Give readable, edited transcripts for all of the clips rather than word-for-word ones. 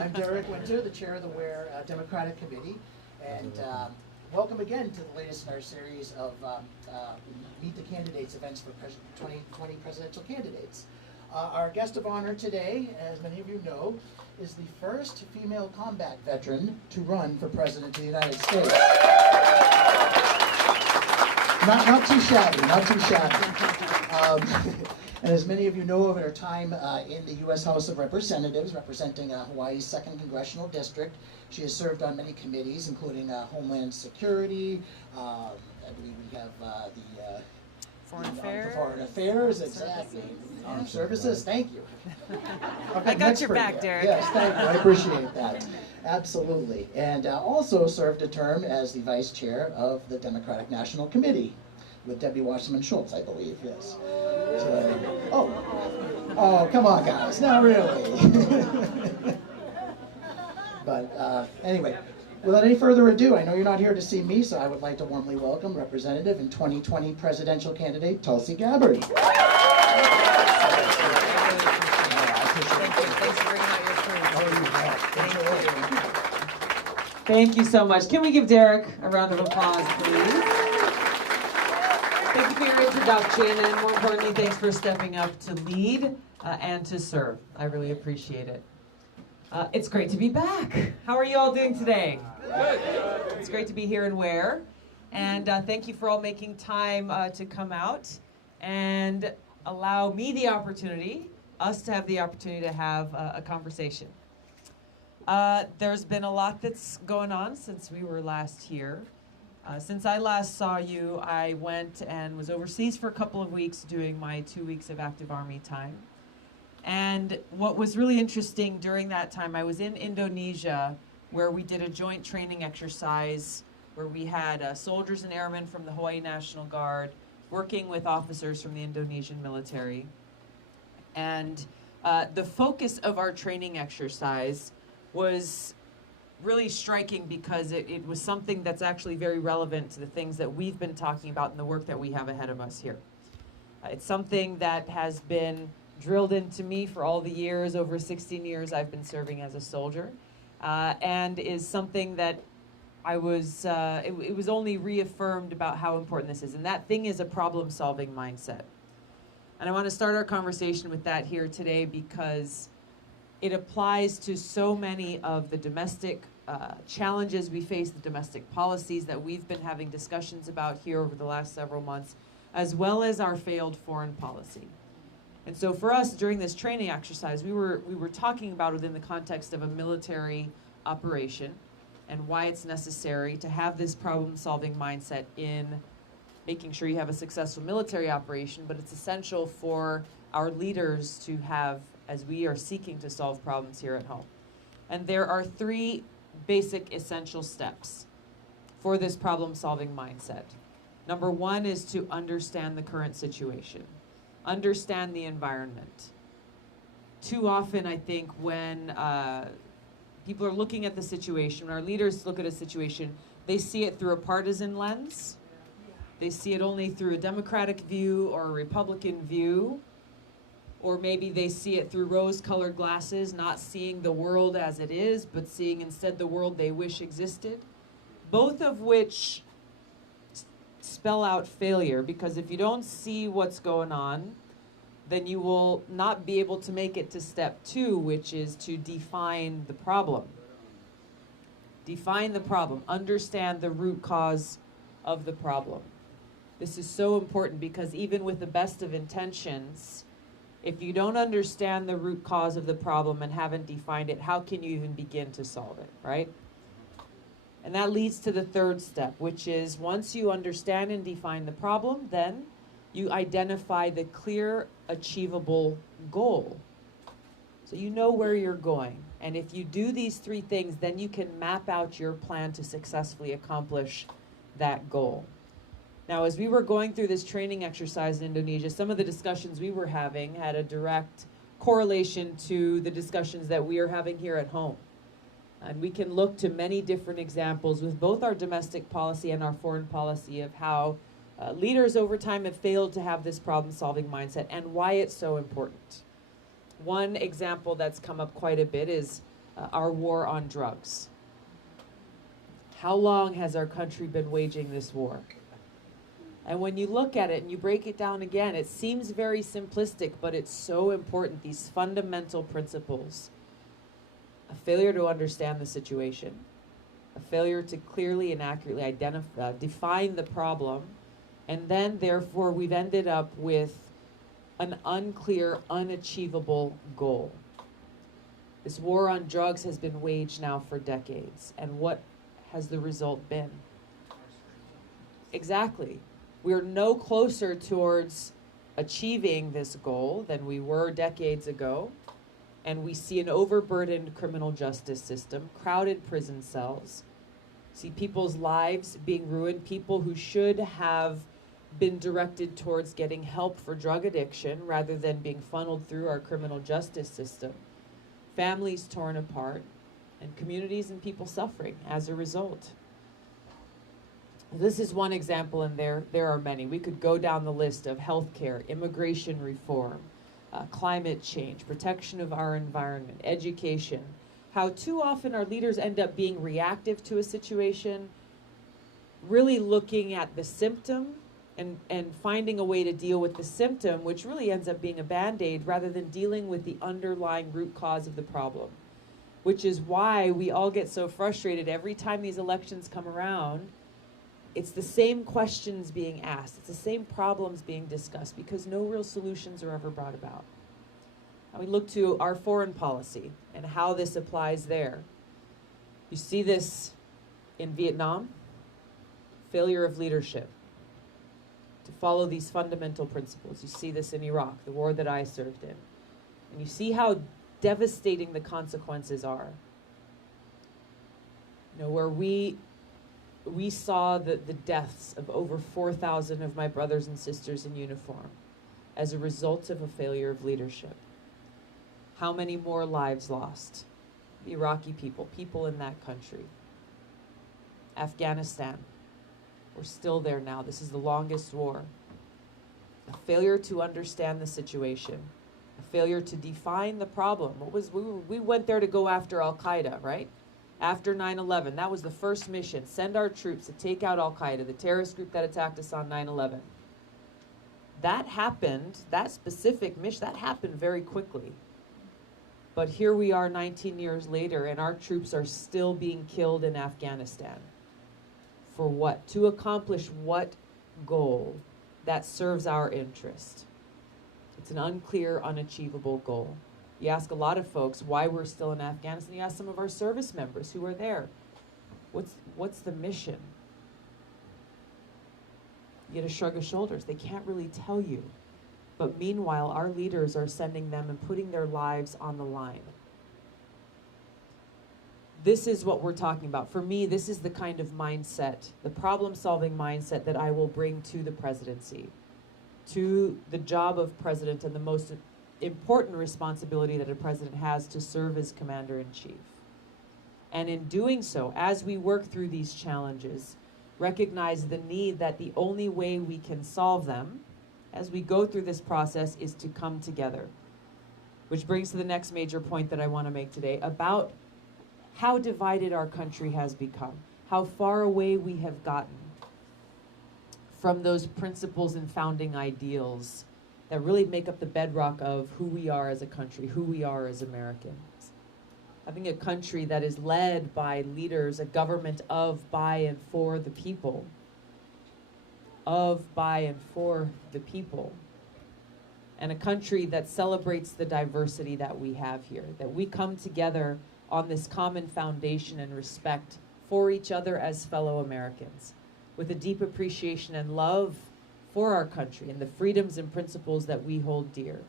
I'm Derek Winter, the chair of the Weare Democratic Committee, and welcome again to the latest in our series of Meet the Candidates events for 2020 presidential candidates. Our guest of honor today, as many of you know, is the first female combat veteran to run for President of the United States. Not too shabby, not too shabby. And as many of you know, over her time in the U.S. House of Representatives, representing Hawaii's 2nd Congressional District, she has served on many committees, including Homeland Security. I believe we have the Foreign Affairs, exactly. Armed Services, thank you. I got your back, Derek. Yes, thank you. I appreciate that. Absolutely. And also served a term as the vice chair of the Democratic National Committee with Debbie Wasserman Schultz, I believe, yes. So, oh, come on, guys, not really. But anyway, without any further ado, I know you're not here to see me, so I would like to warmly welcome Representative and 2020 presidential candidate Tulsi Gabbard. Thank you. Thanks for bringing out your food. Thank you so much. Can we give Derek a round of applause, please? Thank you for your introduction, and more importantly, thanks for stepping up to lead and to serve. I really appreciate it. It's great to be back. How are you all doing today? Good. It's great to be here in Weare, and thank you for all making time to come out and allow me the opportunity, us to have the opportunity to have a conversation. There's been a lot that's going on since we were last here. Since I last saw you, I went and was overseas for a couple of weeks doing my 2 weeks of active Army time. And what was really interesting during that time, I was in Indonesia where we did a joint training exercise where we had soldiers and airmen from the Hawaii National Guard working with officers from the Indonesian military. And the focus of our training exercise was really striking because it was something that's actually very relevant to the things that we've been talking about in the work that we have ahead of us here. It's something that has been drilled into me for all the years, over 16 years I've been serving as a soldier, and is something that I was, it was only reaffirmed about how important this is, and that thing is a problem-solving mindset. And I want to start our conversation with that here today because it applies to so many of the domestic challenges we face, the domestic policies that we've been having discussions about here over the last several months, as well as our failed foreign policy. And so for us, during this training exercise, we were talking about it in the context of a military operation and why it's necessary to have this problem-solving mindset in making sure you have a successful military operation, but it's essential for our leaders to have as we are seeking to solve problems here at home. And there are 3 basic essential steps for this problem-solving mindset. Number 1 is to understand the current situation. Understand the environment. Too often, I think, when people are looking at the situation, when our leaders look at a situation, they see it through a partisan lens. They see it only through a Democratic view or a Republican view. Or maybe they see it through rose-colored glasses, not seeing the world as it is, but seeing instead the world they wish existed. Both of which spell out failure, because if you don't see what's going on, then you will not be able to make it to step 2, which is to define the problem. Define the problem. Understand the root cause of the problem. This is so important because even with the best of intentions, if you don't understand the root cause of the problem and haven't defined it, how can you even begin to solve it, right? And that leads to the 3rd step, which is once you understand and define the problem, then you identify the clear, achievable goal. So you know where you're going. And if you do these 3 things, then you can map out your plan to successfully accomplish that goal. Now, as we were going through this training exercise in Indonesia, some of the discussions we were having had a direct correlation to the discussions that we are having here at home. And we can look to many different examples with both our domestic policy and our foreign policy of how leaders over time have failed to have this problem-solving mindset and why it's so important. One example that's come up quite a bit is our war on drugs. How long has our country been waging this war? And when you look at it and you break it down again, it seems very simplistic, but it's so important. These fundamental principles: a failure to understand the situation, a failure to clearly and accurately define the problem, and then therefore we've ended up with an unclear, unachievable goal. This war on drugs has been waged now for decades, and what has the result been? Exactly. We're no closer towards achieving this goal than we were decades ago, and we see an overburdened criminal justice system, crowded prison cells, see people's lives being ruined, people who should have been directed towards getting help for drug addiction rather than being funneled through our criminal justice system, families torn apart, and communities and people suffering as a result. This is one example, and there are many. We could go down the list of healthcare, immigration reform, climate change, protection of our environment, education. How too often our leaders end up being reactive to a situation, really looking at the symptom and finding a way to deal with the symptom, which really ends up being a Band-Aid, rather than dealing with the underlying root cause of the problem. Which is why we all get so frustrated every time these elections come around. It's the same questions being asked. It's the same problems being discussed, because no real solutions are ever brought about. And we look to our foreign policy and how this applies there. You see this in Vietnam, failure of leadership to follow these fundamental principles. You see this in Iraq, the war that I served in. And you see how devastating the consequences are. You know, where we saw the deaths of over 4,000 of my brothers and sisters in uniform as a result of a failure of leadership. How many more lives lost? The Iraqi people in that country. Afghanistan, we're still there now. This is the longest war. A failure to understand the situation, a failure to define the problem. We went there to go after Al-Qaeda, right? After 9/11, that was the first mission. Send our troops to take out Al-Qaeda, the terrorist group that attacked us on 9/11. That happened, that specific mission, that happened very quickly. But here we are 19 years later, and our troops are still being killed in Afghanistan. For what? To accomplish what goal that serves our interest? It's an unclear, unachievable goal. You ask a lot of folks why we're still in Afghanistan. You ask some of our service members who are there, what's the mission? You get a shrug of shoulders. They can't really tell you. But meanwhile, our leaders are sending them and putting their lives on the line. This is what we're talking about. For me, this is the kind of mindset, the problem-solving mindset that I will bring to the presidency, to the job of president, and the most important responsibility that a president has, to serve as commander-in-chief. And in doing so, as we work through these challenges, recognize the need that the only way we can solve them as we go through this process is to come together. Which brings to the next major point that I want to make today about how divided our country has become, how far away we have gotten from those principles and founding ideals that really make up the bedrock of who we are as a country, who we are as Americans. Having a country that is led by leaders, a government of, by, and for the people. Of, by, and for the people. And a country that celebrates the diversity that we have here, that we come together on this common foundation and respect for each other as fellow Americans, with a deep appreciation and love for our country and the freedoms and principles that we hold dear.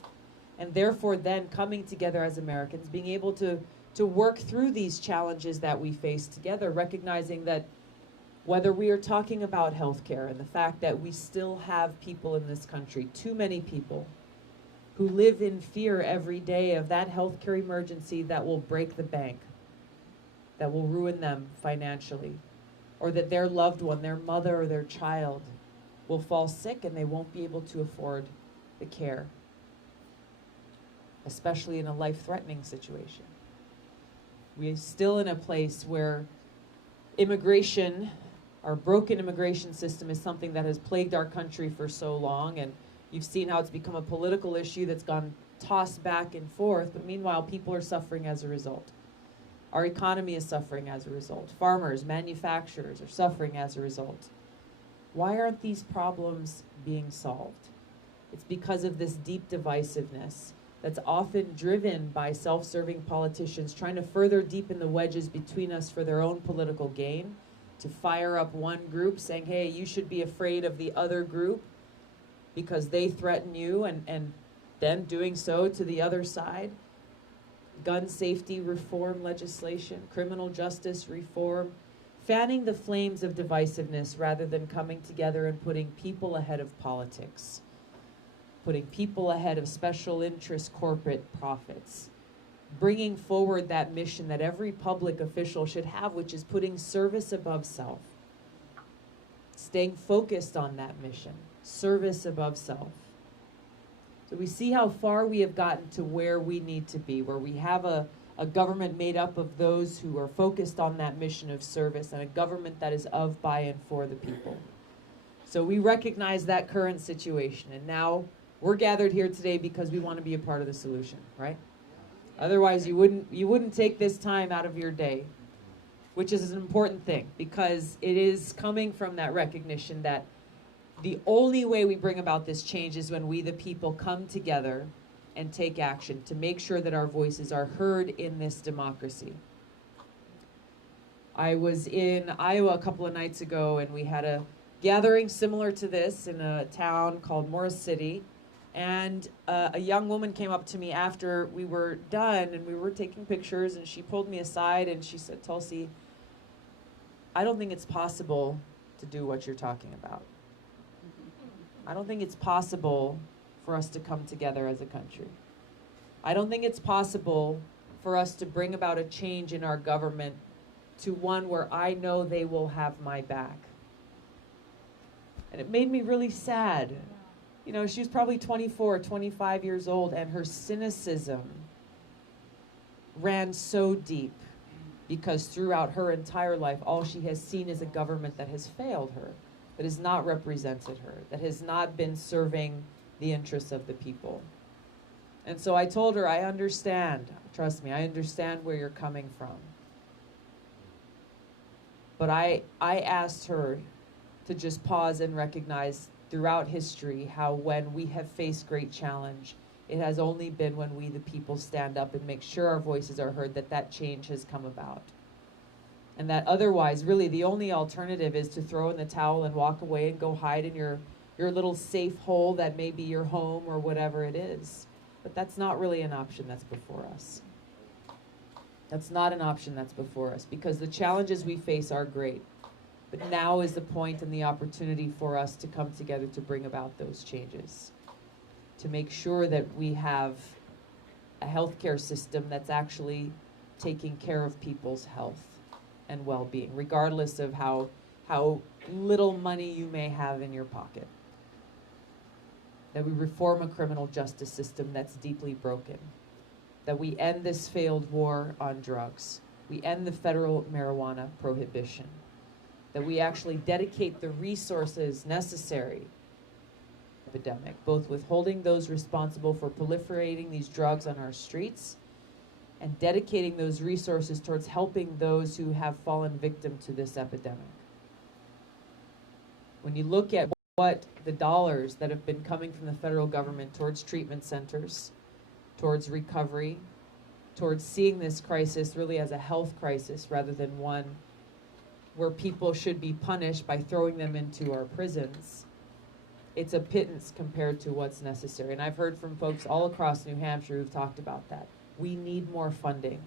And therefore then coming together as Americans, being able to work through these challenges that we face together, recognizing that whether we are talking about healthcare and the fact that we still have people in this country, too many people, who live in fear every day of that healthcare emergency that will break the bank, that will ruin them financially, or that their loved one, their mother or their child, will fall sick and they won't be able to afford the care, especially in a life-threatening situation. We're still in a place where immigration, our broken immigration system, is something that has plagued our country for so long, and you've seen how it's become a political issue that's gone tossed back and forth, but meanwhile people are suffering as a result. Our economy is suffering as a result. Farmers, manufacturers are suffering as a result. Why aren't these problems being solved? It's because of this deep divisiveness that's often driven by self-serving politicians trying to further deepen the wedges between us for their own political gain, to fire up one group saying, hey, you should be afraid of the other group because they threaten you, and then doing so to the other side. Gun safety reform legislation, criminal justice reform, fanning the flames of divisiveness rather than coming together and putting people ahead of politics, putting people ahead of special interest corporate profits, bringing forward that mission that every public official should have, which is putting service above self, staying focused on that mission, service above self. So we see how far we have gotten to where we need to be, where we have a government made up of those who are focused on that mission of service, and a government that is of, by, and for the people. So we recognize that current situation, and now we're gathered here today because we want to be a part of the solution, right? Otherwise, you wouldn't take this time out of your day, which is an important thing, because it is coming from that recognition that the only way we bring about this change is when we, the people, come together and take action to make sure that our voices are heard in this democracy. I was in Iowa a couple of nights ago, and we had a gathering similar to this in a town called Morris City. And a young woman came up to me after we were done, and we were taking pictures, and she pulled me aside and she said, Tulsi, I don't think it's possible to do what you're talking about. I don't think it's possible for us to come together as a country. I don't think it's possible for us to bring about a change in our government to one where I know they will have my back. And it made me really sad. You know, she was probably 24, 25 years old, and her cynicism ran so deep because throughout her entire life, all she has seen is a government that has failed her, that has not represented her, that has not been serving the interests of the people. And so I told her, I understand, trust me, I understand where you're coming from. But I asked her to just pause and recognize throughout history how when we have faced great challenge, it has only been when we, the people, stand up and make sure our voices are heard that that change has come about. And that otherwise, really, the only alternative is to throw in the towel and walk away and go hide in your little safe hole that may be your home or whatever it is. But that's not really an option that's before us. That's not an option that's before us, because the challenges we face are great. But now is the point and the opportunity for us to come together to bring about those changes, to make sure that we have a healthcare system that's actually taking care of people's health and well-being, regardless of how little money you may have in your pocket. That we reform a criminal justice system that's deeply broken. That we end this failed war on drugs. We end the federal marijuana prohibition. That we actually dedicate the resources necessary to the epidemic, both withholding those responsible for proliferating these drugs on our streets and dedicating those resources towards helping those who have fallen victim to this epidemic. When you look at what the dollars that have been coming from the federal government towards treatment centers, towards recovery, towards seeing this crisis really as a health crisis rather than one where people should be punished by throwing them into our prisons, it's a pittance compared to what's necessary. And I've heard from folks all across New Hampshire who've talked about that. We need more funding.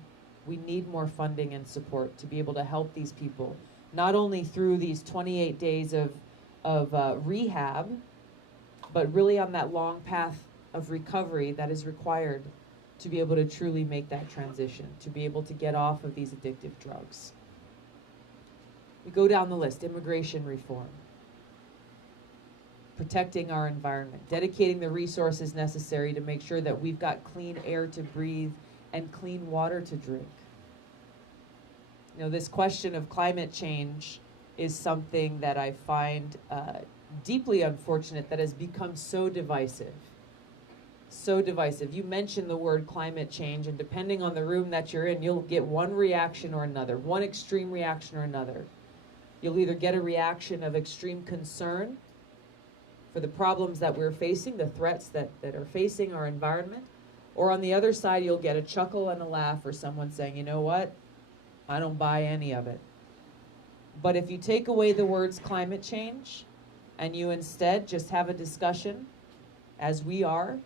We need more funding and support to be able to help these people, not only through these 28 days of rehab, but really on that long path of recovery that is required to be able to truly make that transition, to be able to get off of these addictive drugs. We go down the list: immigration reform, protecting our environment, dedicating the resources necessary to make sure that we've got clean air to breathe and clean water to drink. this question of climate change is something that I find deeply unfortunate that has become so divisive. So divisive. You mention the word climate change, and depending on the room that you're in, you'll get one reaction or another, one extreme reaction or another. You'll either get a reaction of extreme concern for the problems that we're facing, the threats that are facing our environment, or on the other side, you'll get a chuckle and a laugh, or someone saying, you know what, I don't buy any of it. But if you take away the words climate change, and you instead just have a discussion, as we are,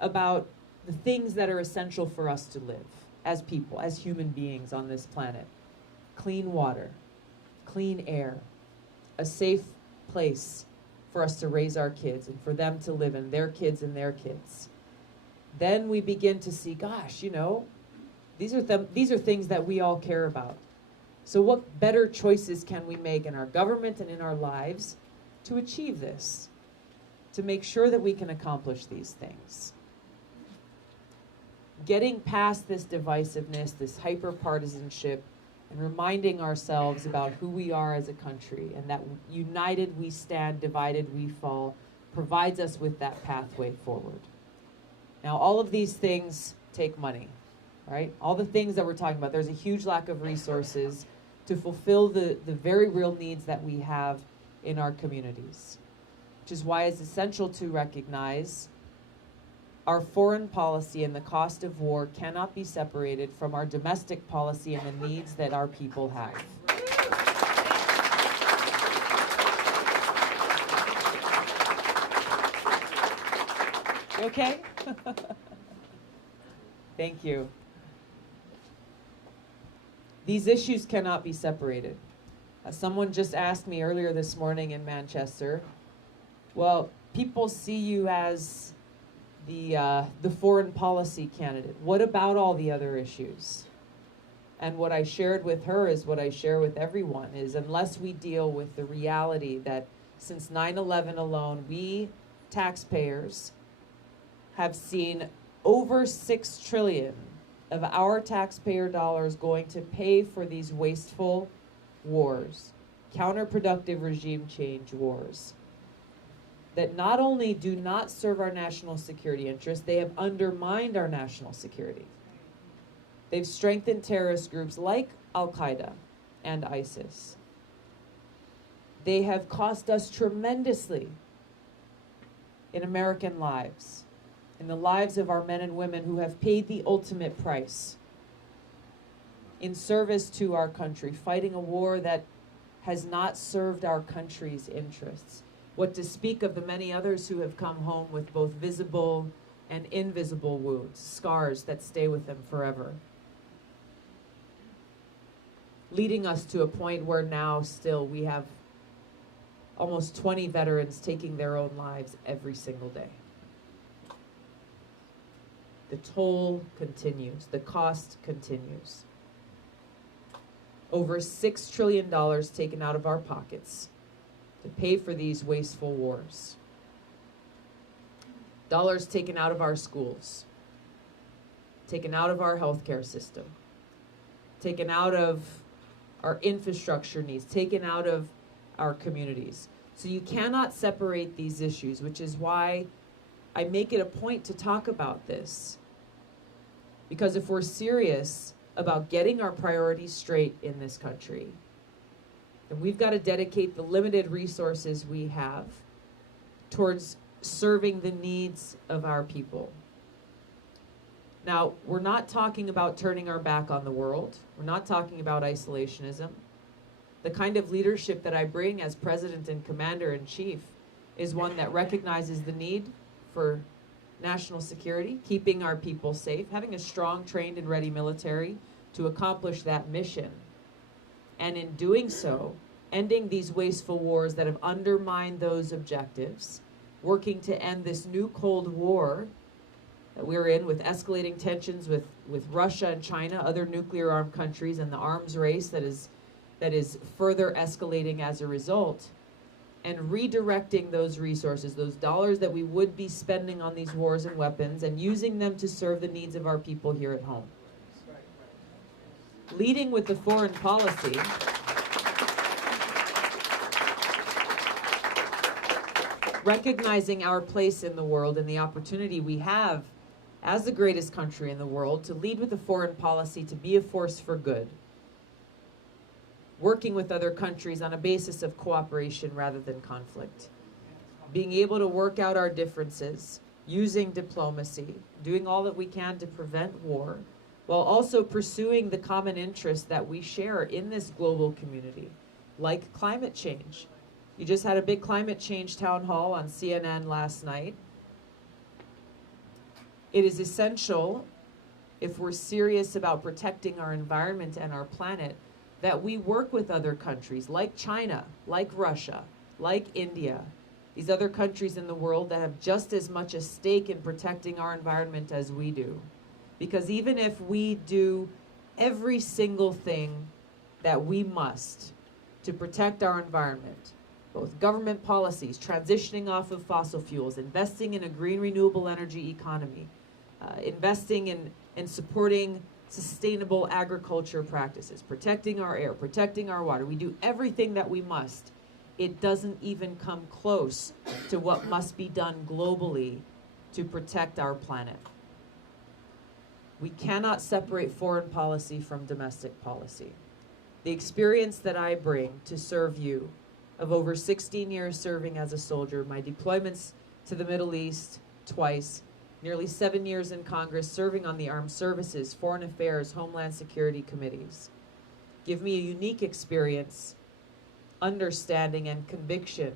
about the things that are essential for us to live as people, as human beings on this planet. Clean water, clean air, a safe place for us to raise our kids and for them to live in, their kids and their kids. Then we begin to see, gosh, these are things that we all care about. So what better choices can we make in our government and in our lives to achieve this, to make sure that we can accomplish these things? Getting past this divisiveness, this hyper-partisanship, and reminding ourselves about who we are as a country, and that united we stand, divided we fall, provides us with that pathway forward. Now, all of these things take money, right? All the things that we're talking about, there's a huge lack of resources to fulfill the very real needs that we have in our communities, which is why it's essential to recognize our foreign policy and the cost of war cannot be separated from our domestic policy and the needs that our people have. You okay? Thank you. These issues cannot be separated. Someone just asked me earlier this morning in Manchester, well, people see you as the foreign policy candidate. What about all the other issues? And what I shared with her is what I share with everyone, is unless we deal with the reality that since 9/11 alone, we taxpayers have seen over $6 trillion of our taxpayer dollars going to pay for these wasteful wars, counterproductive regime change wars, that not only do not serve our national security interests, they have undermined our national security. They've strengthened terrorist groups like Al-Qaeda and ISIS. They have cost us tremendously in American lives, in the lives of our men and women who have paid the ultimate price in service to our country, fighting a war that has not served our country's interests. What to speak of the many others who have come home with both visible and invisible wounds, scars that stay with them forever. Leading us to a point where now still we have almost 20 veterans taking their own lives every single day. The toll continues, the cost continues. Over $6 trillion taken out of our pockets to pay for these wasteful wars. Dollars taken out of our schools, taken out of our healthcare system, taken out of our infrastructure needs, taken out of our communities. So you cannot separate these issues, which is why I make it a point to talk about this. Because if we're serious about getting our priorities straight in this country, then we've got to dedicate the limited resources we have towards serving the needs of our people. Now, we're not talking about turning our back on the world. We're not talking about isolationism. The kind of leadership that I bring as President and Commander-in-Chief is one that recognizes the need for national security, keeping our people safe, having a strong, trained, and ready military to accomplish that mission. And in doing so, ending these wasteful wars that have undermined those objectives, working to end this new Cold War that we're in with escalating tensions with Russia and China, other nuclear-armed countries, and the arms race that is further escalating as a result, and redirecting those resources, those dollars that we would be spending on these wars and weapons, and using them to serve the needs of our people here at home. leading with the foreign policy, recognizing our place in the world and the opportunity we have as the greatest country in the world to lead with a foreign policy, to be a force for good, working with other countries on a basis of cooperation rather than conflict, being able to work out our differences, using diplomacy, doing all that we can to prevent war, while also pursuing the common interests that we share in this global community, like climate change. You just had a big climate change town hall on CNN last night. It is essential, if we're serious about protecting our environment and our planet, that we work with other countries like China, like Russia, like India, these other countries in the world that have just as much a stake in protecting our environment as we do. Because even if we do every single thing that we must to protect our environment, both government policies, transitioning off of fossil fuels, investing in a green renewable energy economy, investing in supporting sustainable agriculture practices, protecting our air, protecting our water. We do everything that we must. It doesn't even come close to what must be done globally to protect our planet. We cannot separate foreign policy from domestic policy. The experience that I bring to serve you, of over 16 years serving as a soldier, my deployments to the Middle East twice, nearly 7 years in Congress serving on the Armed Services, Foreign Affairs, Homeland Security committees, give me a unique experience, understanding, and conviction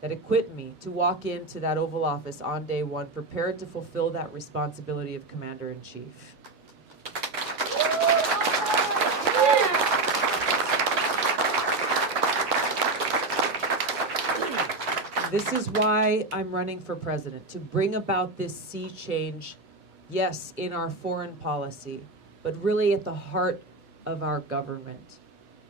that equipped me to walk into that Oval Office on day one, prepared to fulfill that responsibility of Commander-in-Chief. This is why I'm running for president, to bring about this sea change, yes, in our foreign policy, but really at the heart of our government.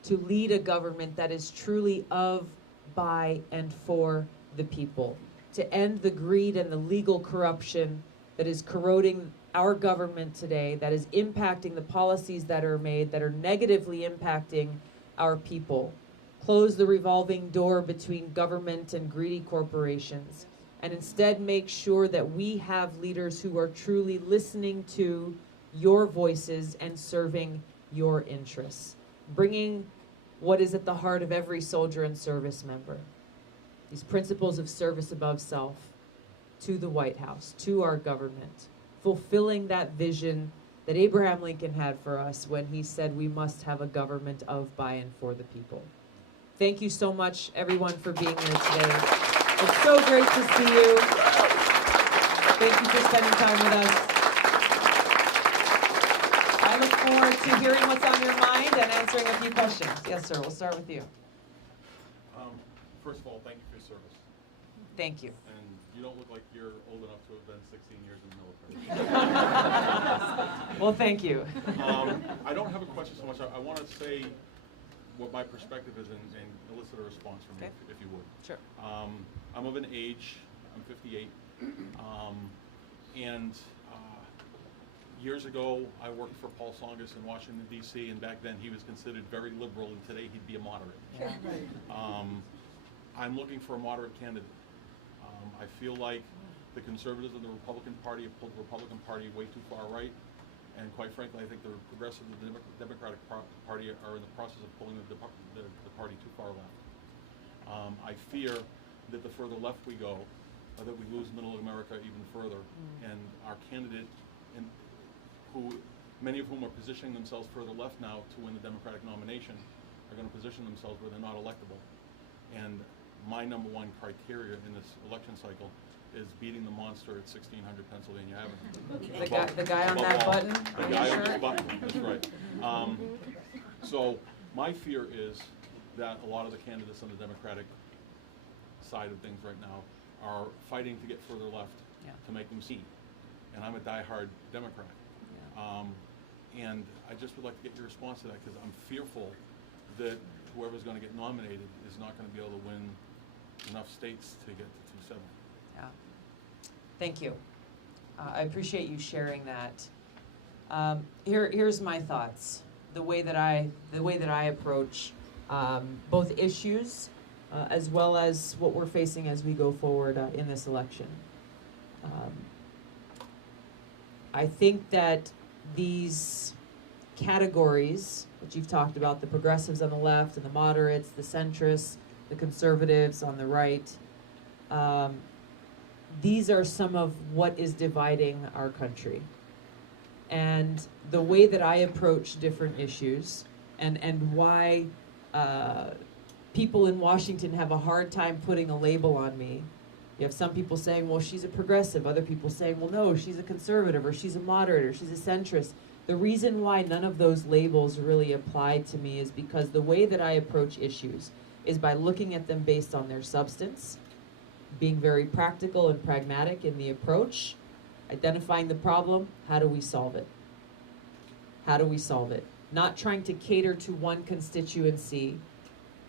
To lead a government that is truly of, by, and for the people. To end the greed and the legal corruption that is corroding our government today, that is impacting the policies that are made, that are negatively impacting our people. Close the revolving door between government and greedy corporations, and instead make sure that we have leaders who are truly listening to your voices and serving your interests. Bringing what is at the heart of every soldier and service member, these principles of service above self, to the White House, to our government, fulfilling that vision that Abraham Lincoln had for us when he said we must have a government of, by, and for the people. Thank you so much, everyone, for being here today. It's so great to see you. Thank you for spending time with us. I look forward to hearing what's on your mind and answering a few questions. Yes, sir. We'll start with you. First of all, thank you for your service. Thank you. And you don't look like you're old enough to have been 16 years in the military. Well, thank you. I don't have a question so much. I want to say what my perspective is and elicit a response from you, if you would. Sure. I'm of an age, I'm 58, and years ago I worked for Paul Tsongas in Washington, D.C., and back then he was considered very liberal, and today he'd be a moderate. Yeah. I'm looking for a moderate candidate. I feel like the conservatives in the Republican Party have pulled the Republican Party way too far right. And quite frankly, I think the progressives of the Democratic Party are in the process of pulling the party too far left. I fear that the further left we go, that we lose middle America even further. And our candidate, many of whom are positioning themselves further left now to win the Democratic nomination, are going to position themselves where they're not electable. And my number one criteria in this election cycle is beating the monster at 1600 Pennsylvania Avenue. The guy on that button? The guy on this button, that's right. So my fear is that a lot of the candidates on the Democratic side of things right now are fighting to get further left to make them see. And I'm a diehard Democrat. And I just would like to get your response to that, because I'm fearful that whoever's going to get nominated is not going to be able to win enough states to get to 270. Yeah. Thank you. I appreciate you sharing that. Here's my thoughts. the way that I approach both issues as well as what we're facing as we go forward in this election. I think that these categories that you've talked about, the progressives on the left and the moderates, the centrists, the conservatives on the right, these are some of what is dividing our country. And the way that I approach different issues and why people in Washington have a hard time putting a label on me. You have some people saying, well, she's a progressive. Other people saying, well, no, she's a conservative, or she's a moderate, or she's a centrist. The reason why none of those labels really apply to me is because the way that I approach issues is by looking at them based on their substance, being very practical and pragmatic in the approach, identifying the problem, how do we solve it? How do we solve it? Not trying to cater to one constituency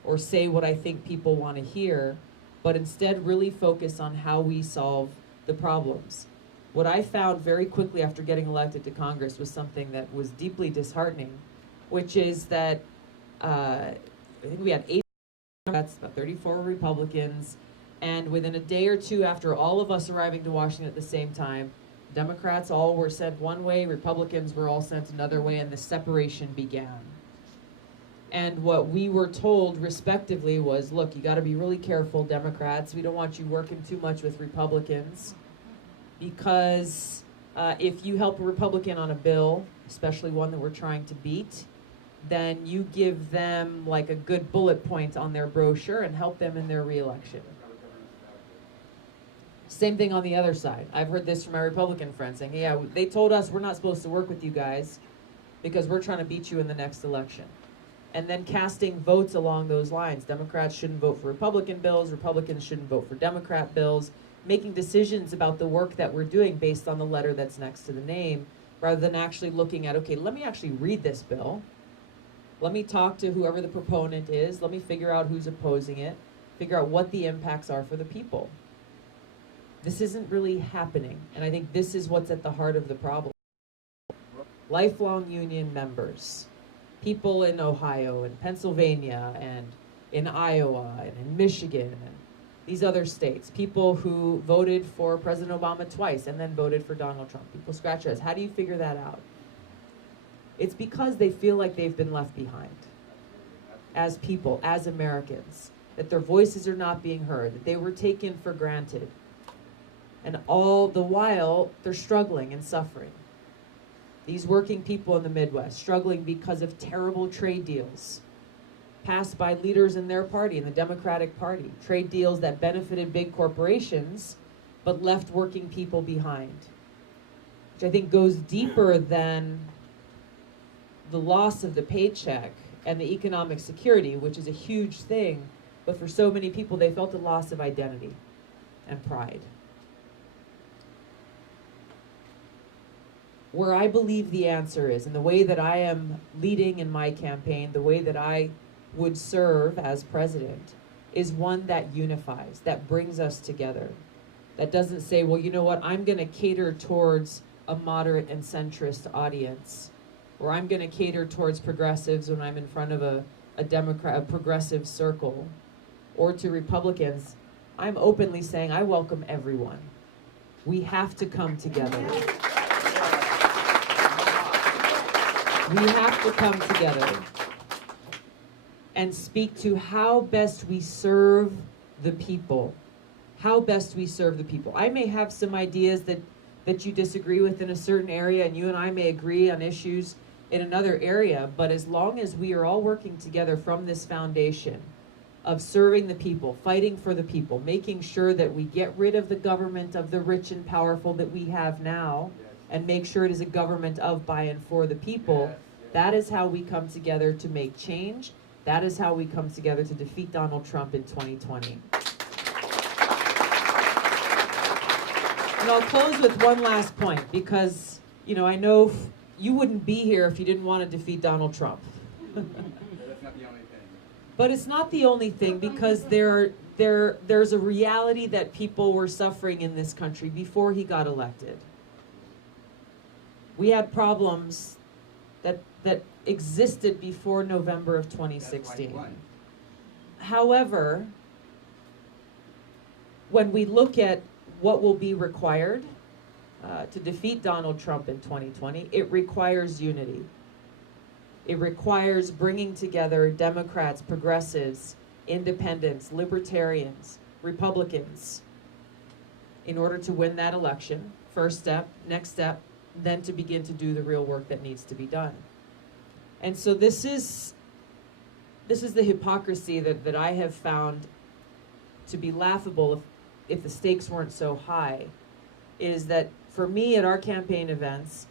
or say what I think people want to hear, but instead really focus on how we solve the problems. What I found very quickly after getting elected to Congress was something that was deeply disheartening, which is that I think we had 8 Democrats, about 34 Republicans, and within a day or two after all of us arriving to Washington at the same time, Democrats all were sent one way, Republicans were all sent another way, and the separation began. And what we were told respectively was, look, you got to be really careful, Democrats. We don't want you working too much with Republicans, because if you help a Republican on a bill, especially one that we're trying to beat, then you give them like a good bullet point on their brochure and help them in their reelection. Same thing on the other side. I've heard this from my Republican friends saying, yeah, they told us we're not supposed to work with you guys because we're trying to beat you in the next election. And then casting votes along those lines. Democrats shouldn't vote for Republican bills, Republicans shouldn't vote for Democrat bills, making decisions about the work that we're doing based on the letter that's next to the name, rather than actually looking at, okay, let me actually read this bill. Let me talk to whoever the proponent is. Let me figure out who's opposing it, figure out what the impacts are for the people. This isn't really happening, and I think this is what's at the heart of the problem. Lifelong union members, people in Ohio and Pennsylvania and in Iowa and in Michigan and these other states, people who voted for President Obama twice and then voted for Donald Trump. People scratch their heads. How do you figure that out? It's because they feel like they've been left behind as people, as Americans, that their voices are not being heard, that they were taken for granted. And all the while, they're struggling and suffering. These working people in the Midwest, struggling because of terrible trade deals passed by leaders in their party, in the Democratic Party. Trade deals that benefited big corporations, but left working people behind. Which I think goes deeper than the loss of the paycheck and the economic security, which is a huge thing, but for so many people, they felt a loss of identity and pride. Where I believe the answer is, and the way that I am leading in my campaign, the way that I would serve as president, is one that unifies, that brings us together. That doesn't say, well, you know what, I'm going to cater towards a moderate and centrist audience, or I'm going to cater towards progressives when I'm in front of a progressive circle, or to Republicans. I'm openly saying I welcome everyone. We have to come together. We have to come together and speak to how best we serve the people. How best we serve the people. I may have some ideas that you disagree with in a certain area, and you and I may agree on issues in another area, but as long as we are all working together from this foundation of serving the people, fighting for the people, making sure that we get rid of the government of the rich and powerful that we have now, and make sure it is a government of, by, and for the people. That is how we come together to make change. That is how we come together to defeat Donald Trump in 2020. And I'll close with one last point, because, you know, I know you wouldn't be here if you didn't want to defeat Donald Trump. That's not the only thing. But it's not the only thing, because there's a reality that people were suffering in this country before he got elected. We had problems that existed before November of That's why he 2016. won. However, when we look at what will be required to defeat Donald Trump in 2020, it requires unity. It requires bringing together Democrats, progressives, independents, libertarians, Republicans, in order to win that election. First step, next step, then to begin to do the real work that needs to be done. And so this is the hypocrisy that I have found to be laughable if the stakes weren't so high, is that for me at our campaign events,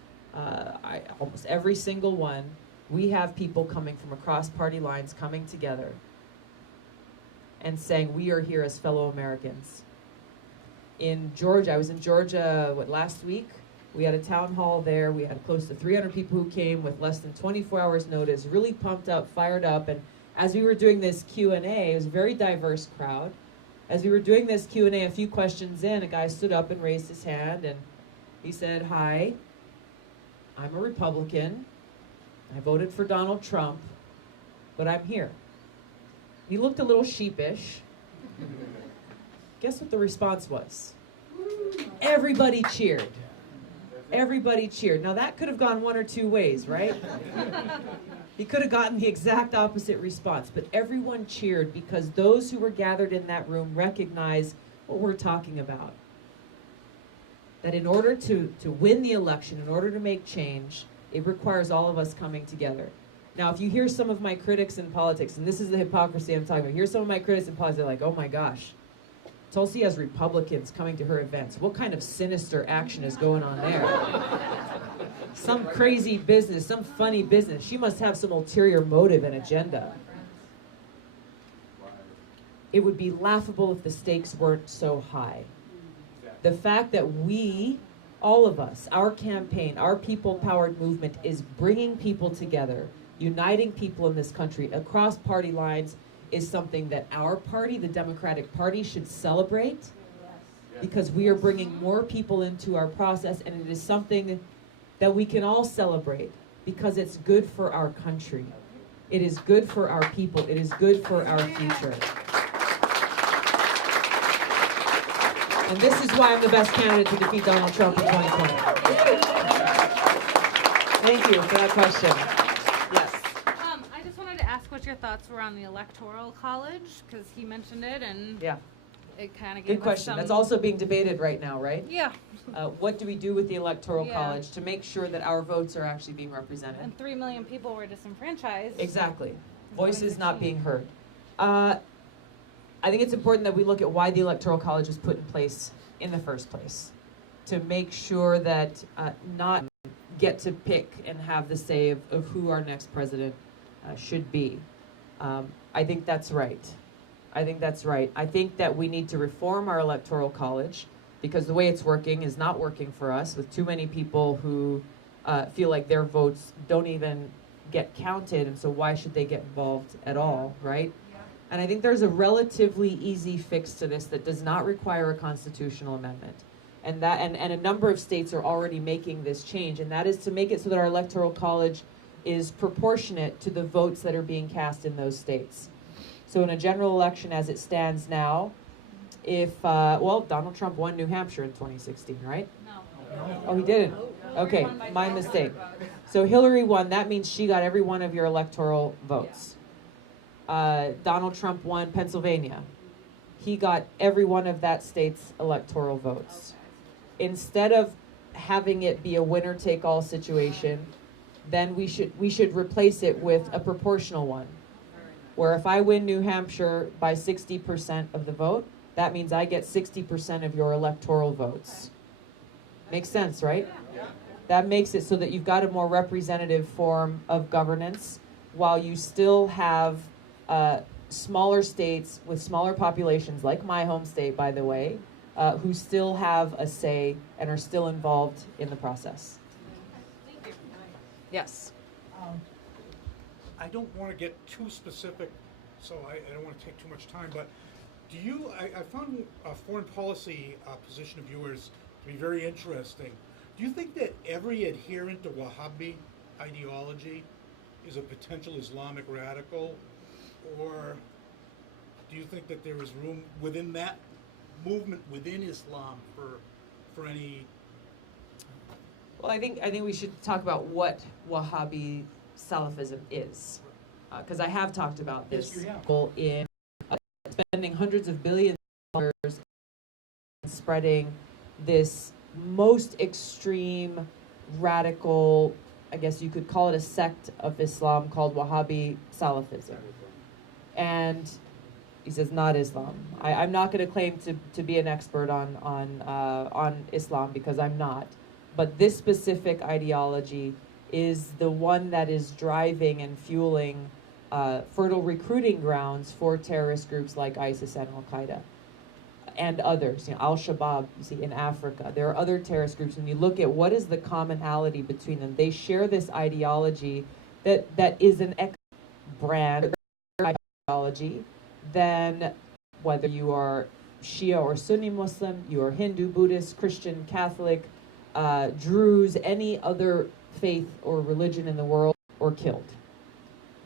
almost every single one, we have people coming from across party lines coming together and saying we are here as fellow Americans. In Georgia, I was in Georgia, last week? We had a town hall there. We had close to 300 people who came with less than 24 hours notice, really pumped up, fired up. And as we were doing this Q&A, it was a very diverse crowd. As we were doing this Q&A, a few questions in, a guy stood up and raised his hand and he said, "Hi, I'm a Republican. I voted for Donald Trump, but I'm here." He looked a little sheepish. Guess what the response was? Everybody cheered. Everybody cheered. Now that could have gone one or two ways, right? He could have gotten the exact opposite response, but everyone cheered because those who were gathered in that room recognized what we're talking about. That in order to win the election, in order to make change, it requires all of us coming together. Now, if you hear some of my critics in politics, and this is the hypocrisy I'm talking about, hear some of my critics in politics, they're like, "Oh my gosh, Tulsi has Republicans coming to her events. What kind of sinister action is going on there? Some crazy business, some funny business. She must have some ulterior motive and agenda." It would be laughable if the stakes weren't so high. The fact that we, all of us, our campaign, our people-powered movement is bringing people together, uniting people in this country across party lines, is something that our party, the Democratic Party, should celebrate, because we are bringing more people into our process, and it is something that we can all celebrate because it's good for our country. It is good for our people. It is good for our future. And this is why I'm the best candidate to defeat Donald Trump in 2020. Thank you for that question. Yes. I just wanted to ask what your thoughts were on the Electoral College, because he mentioned it, and Yeah. it kind of gave Good question. us That's some... also being debated right now, right? Yeah. What do we do with the Electoral Yeah. College to make sure that our votes are actually being represented? And 3 million people were disenfranchised. Exactly. Voices not being heard. I think it's important that we look at why the Electoral College was put in place in the first place, to make sure that not get to pick and have the say of who our next president should be. I think that's right. I think that's right. I think that we need to reform our Electoral College, because the way it's working is not working for us, with too many people who feel like their votes don't even get counted, and so why should they get involved at all, right? And I think there's a relatively easy fix to this that does not require a constitutional amendment. And a number of states are already making this change, and that is to make it so that our Electoral College is proportionate to the votes that are being cast in those states. So in a general election as it stands now, if, Donald Trump won New Hampshire in 2016, right? No. Oh, he didn't? Okay, my mistake. So Hillary won, that means she got every one of your electoral votes. Donald Trump won Pennsylvania. He got every one of that state's electoral votes. Instead of having it be a winner-take-all situation, then we should replace it with a proportional one, where if I win New Hampshire by 60% of the vote, that means I get 60% of your electoral votes. Makes sense, right? That makes it so that you've got a more representative form of governance, while you still have smaller states with smaller populations, like my home state, by the way, who still have a say and are still involved in the process. Thank you. Yes. I don't want to get too specific, so I don't want to take too much time, but do you, I found a foreign policy position of yours to be very interesting. Do you think that every adherent to Wahhabi ideology is a potential Islamic radical, or do you think that there is room within that movement within Islam for any? Well, I think we should talk about what Wahhabi Salafism is, because I have talked about this in spending hundreds of billions of dollars spreading this most extreme, radical, I guess you could call it a sect of Islam called Wahhabi Salafism. And he says not Islam. I'm not going to claim to be an expert on Islam because I'm not. But this specific ideology is the one that is driving and fueling fertile recruiting grounds for terrorist groups like ISIS and Al-Qaeda and others. Al-Shabaab, you see, in Africa. There are other terrorist groups. When you look at what is the commonality between them, they share this ideology that is an brand ideology. Then whether you are Shia or Sunni Muslim, you are Hindu, Buddhist, Christian, Catholic, Druze, any other faith or religion in the world, or killed.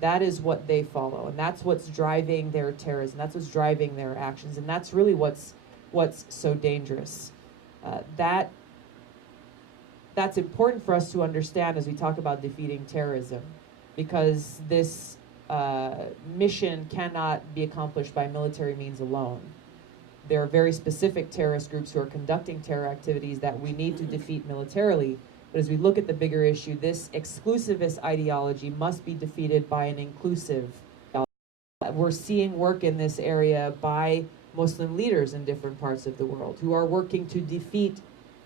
That is what they follow, and that's what's driving their terrorism. That's what's driving their actions, and that's really what's so dangerous. That's important for us to understand as we talk about defeating terrorism, because this mission cannot be accomplished by military means alone. There are very specific terrorist groups who are conducting terror activities that we need to defeat militarily. But as we look at the bigger issue, this exclusivist ideology must be defeated by an inclusive. We're seeing work in this area by Muslim leaders in different parts of the world who are working to defeat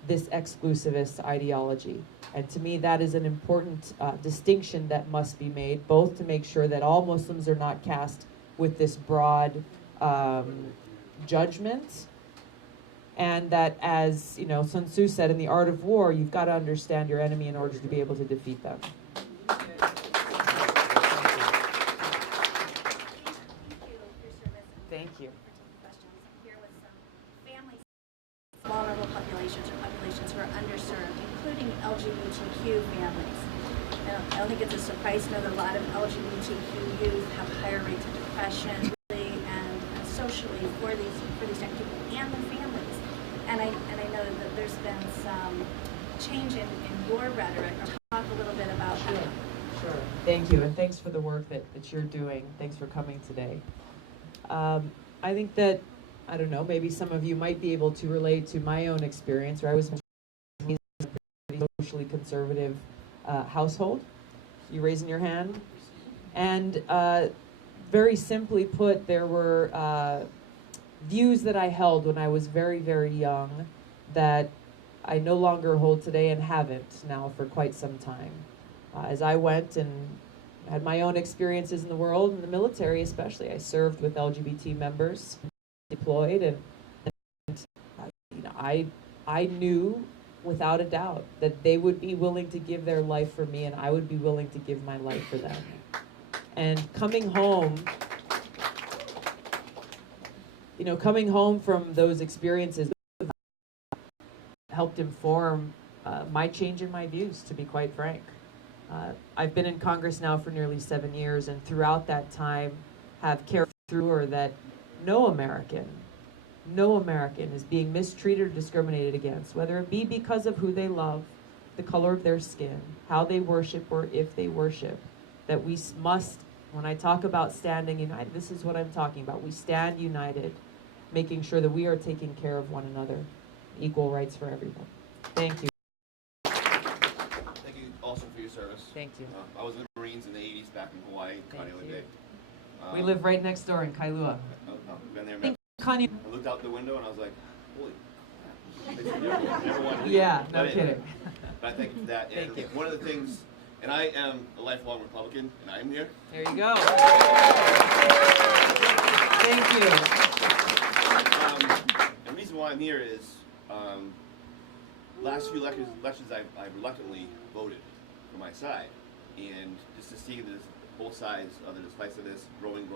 this exclusivist ideology. And to me, that is an important distinction that must be made, both to make sure that all Muslims are not cast with this broad judgment, and that, as Sun Tzu said in The Art of War, you've got to understand your enemy in order to be able to defeat them. Thank you. Here with some families, vulnerable populations or populations who are underserved, including LGBTQ families. I don't think it's a surprise to know that a lot of LGBTQ youth have higher rates of depression and socially for these young people and their families. And I know that there's been some change in your rhetoric. Talk a little bit about that. Sure. Thank you, and thanks for the work that you're doing. Thanks for coming today. I think that, I don't know, maybe some of you might be able to relate to my own experience, where I was in a pretty socially conservative household. You raising your hand? And very simply put, there were views that I held when I was very, very young that I no longer hold today and haven't now for quite some time. As I went and had my own experiences in the world, in the military especially, I served with LGBT members, deployed, and I knew without a doubt that they would be willing to give their life for me, and I would be willing to give my life for them. And coming home from those experiences helped inform my change in my views, to be quite frank. I've been in Congress now for nearly 7 years, and throughout that time have carried through that no American is being mistreated or discriminated against, whether it be because of who they love, the color of their skin, how they worship, or if they worship. That we must, when I talk about standing united, this is what I'm talking about. We stand united, making sure that we are taking care of one another. Equal rights for everyone. Thank you. Thank you also for your service. Thank you. I was in the Marines in the 80s back in Hawaii, Connie Day. We live right next door in Kailua. Been there, met. Connie. I looked out the window and I was like, holy crap. Never wanted to leave. Yeah, no But kidding. But I thank you for that. And Thank you. one of the things, and I am a lifelong Republican, and I am here. There you go. Thank you. The reason why I'm here is last few elections I reluctantly voted for my side, and just to see this both sides of the divisiveness growing.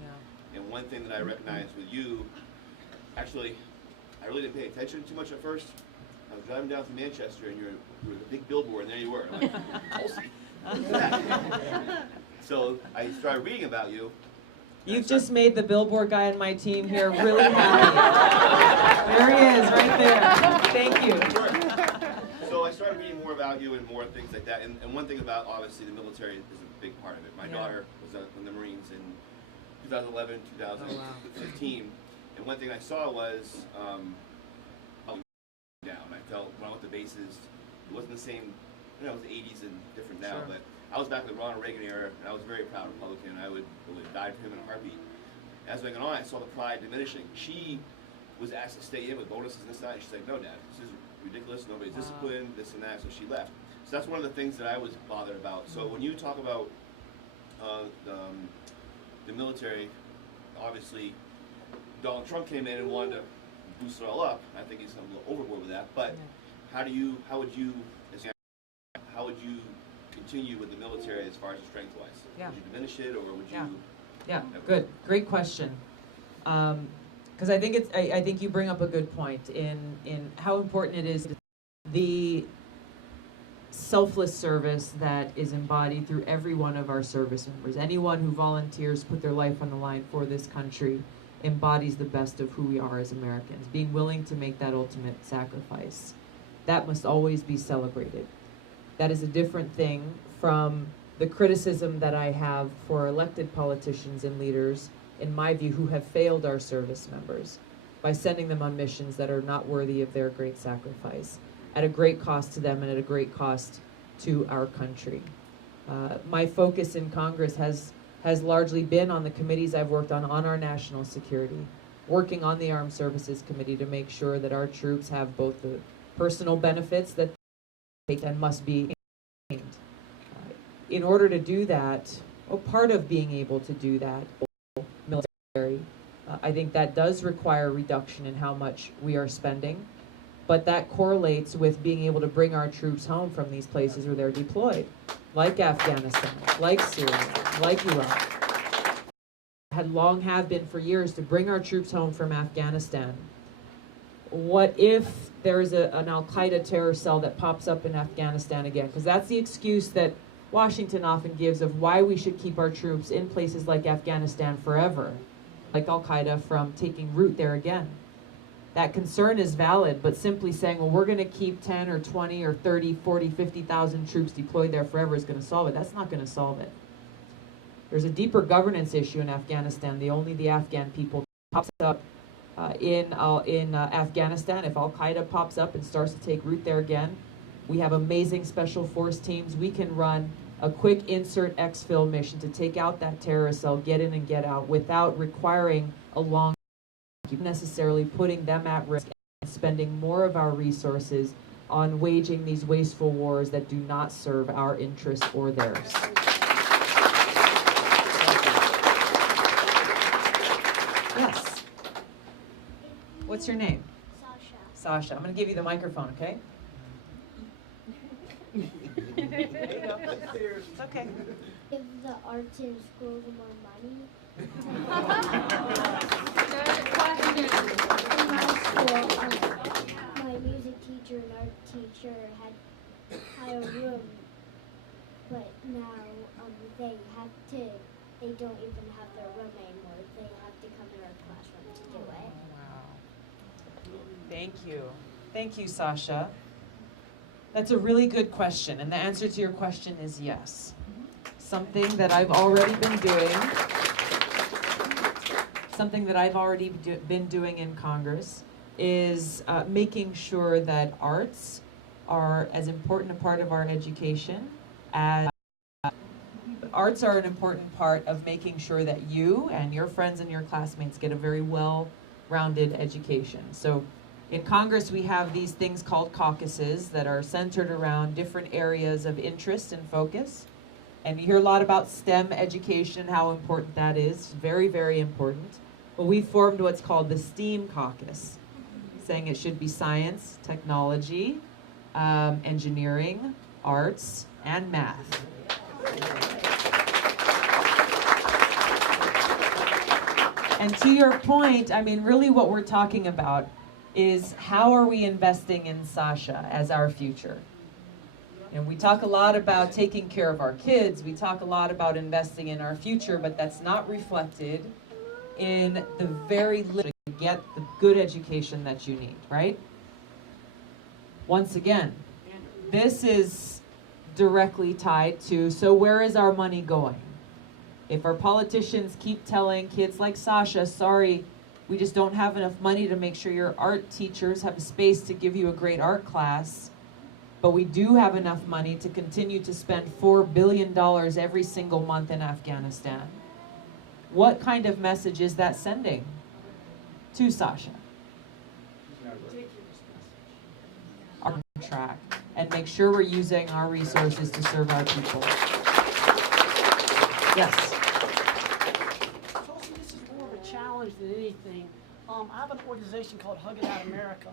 Yeah. And one thing that I recognized with you, actually, I really didn't pay attention too much at first. I was driving down to Manchester, and you were a big billboard, and there you were. I'm like, Tulsi. So I started reading about you. You've just made the billboard guy on my team here really happy. There he is, right there. Thank you. So I started reading more about you and more things like that. And one thing about, obviously, the military is a big part of it. My daughter was in the Marines in 2011, 2015. And one thing I saw was down. I felt when I went to bases, it wasn't the same, you know, it was the 80s and different now, but I was back in the Ronald Reagan era, and I was a very proud Republican. I would die for him in a heartbeat. As we went on, I saw the pride diminishing. She was asked to stay in with bonuses and this and that, and she's like, no, Dad, this is ridiculous, nobody's disciplined, this and that, so she left. So that's one of the things that I was bothered about. So when you talk about the military, obviously, Donald Trump came in and wanted to boost it all up. I think he's a little overboard with that, but how would you continue with the military as far as strength-wise? Would you diminish it, or would you? Yeah, good, great question. Because I think you bring up a good point in how important it is the selfless service that is embodied through every one of our service members. Anyone who volunteers, put their life on the line for this country, embodies the best of who we are as Americans. Being willing to make that ultimate sacrifice, that must always be celebrated. That is a different thing from the criticism that I have for elected politicians and leaders, in my view, who have failed our service members by sending them on missions that are not worthy of their great sacrifice, at a great cost to them and at a great cost to our country. My focus in Congress has largely been on the committees I've worked on our national security, working on the Armed Services Committee to make sure that our troops have both the personal benefits that they take and must be maintained. In order to do that, part of being able to do that, military, I think that does require reduction in how much we are spending, but that correlates with being able to bring our troops home from these places where they're deployed, like Afghanistan, like Syria, like Iraq. Had long have been for years to bring our troops home from Afghanistan. What if there is an Al-Qaeda terror cell that pops up in Afghanistan again? Because that's the excuse that Washington often gives of why we should keep our troops in places like Afghanistan forever, like Al-Qaeda from taking root there again. That concern is valid, but simply saying, well, we're going to keep 10 or 20 or 30, 40, 50,000 troops deployed there forever is going to solve it. That's not going to solve it. There's a deeper governance issue in Afghanistan. Only the Afghan people pops up in Afghanistan. If Al-Qaeda pops up and starts to take root there again, we have amazing special force teams. We can run a quick insert exfil mission to take out that terrorist cell, get in and get out, without requiring a long, necessarily putting them at risk and spending more of our resources on waging these wasteful wars that do not serve our interests or theirs. Yes. What's your name? Sasha. I'm going to give you the microphone, okay? There you go. It's okay. Give the arts in schools more money. Good question. In my school, my music teacher and art teacher had a room, but now they don't even have their room anymore. They have to come to our classroom to do it. Wow. Thank you. Thank you, Sasha. That's a really good question, and the answer to your question is yes. Something that I've already been doing in Congress is making sure that arts are as important a part of our education as arts are an important part of making sure that you and your friends and your classmates get a very well-rounded education. So in Congress, we have these things called caucuses that are centered around different areas of interest and focus. And you hear a lot about STEM education, how important that is. Very, very important. But we formed what's called the STEAM caucus, saying it should be science, technology, engineering, arts, and math. And to your point, I mean, really what we're talking about is how are we investing in Sasha as our future? And we talk a lot about taking care of our kids. We talk a lot about investing in our future, but that's not reflected in the very little to get the good education that you need, right? Once again, this is directly tied to, so where is our money going? If our politicians keep telling kids like Sasha, sorry, we just don't have enough money to make sure your art teachers have a space to give you a great art class, but we do have enough money to continue to spend $4 billion every single month in Afghanistan. What kind of message is that sending to Sasha? Our track and make sure we're using our resources to serve our people. Yes. Tulsi, this is more of a challenge than anything. I have an organization called Hug It Out America,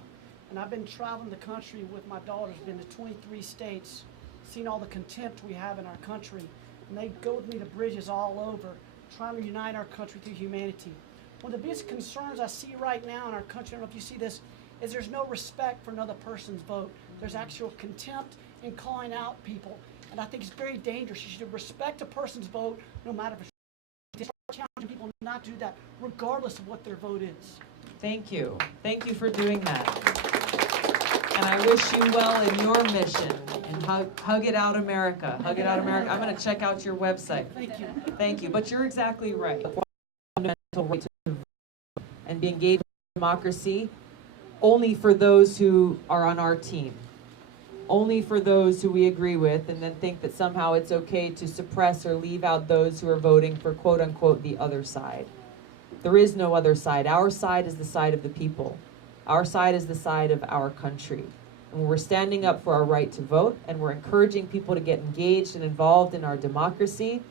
and I've been traveling the country with my daughters, been to 23 states, seen all the contempt we have in our country, and they go with me to bridges all over, trying to unite our country through humanity. One of the biggest concerns I see right now in our country, I don't know if you see this, is there's no respect for another person's vote. There's actual contempt in calling out people, and I think it's very dangerous. You should respect a person's vote, no matter if it's challenging people not to do that, regardless of what their vote is. Thank you. Thank you for doing that. And I wish you well in your mission. And hug It Out America. Hug It Out America. I'm going to check out your website. Thank you. Thank you. But you're exactly right. Fundamental right to vote and be engaged in democracy only for those who are on our team. Only for those who we agree with, and then think that somehow it's okay to suppress or leave out those who are voting for quote unquote the other side. There is no other side. Our side is the side of the people. Our side is the side of our country. And we're standing up for our right to vote, and we're encouraging people to get engaged and involved in our democracy.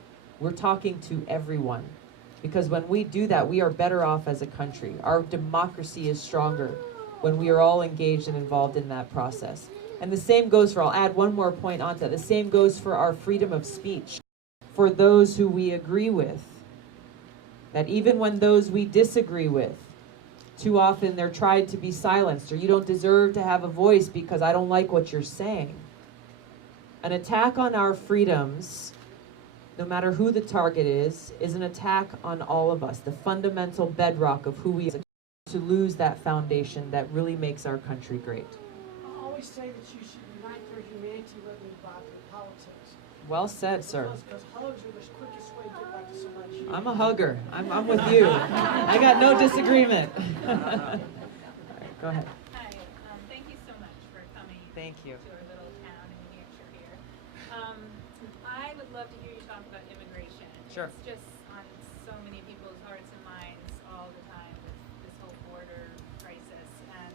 We're talking to everyone. Because when we do that, we are better off as a country. Our democracy is stronger when we are all engaged and involved in that process. And the same goes for, I'll add one more point onto that, the same goes for our freedom of speech. For those who we agree with, that even when those we disagree with, too often they're tried to be silenced, or you don't deserve to have a voice because I don't like what you're saying. An attack on our freedoms, no matter who the target is an attack on all of us, the fundamental bedrock of who we are, to lose that foundation that really makes our country great. I always say that you should unite for humanity rather than divide for politics. Well said, sir. Because hugs are the quickest way to get back to somebody. I'm a hugger. I'm with you. I got no disagreement. All right, go ahead. Hi, thank you so much for coming Thank you. to our little town in New Hampshire here. I would love to hear you talk about immigration. Sure. It's just on so many people's hearts and minds all the time with this whole border crisis. And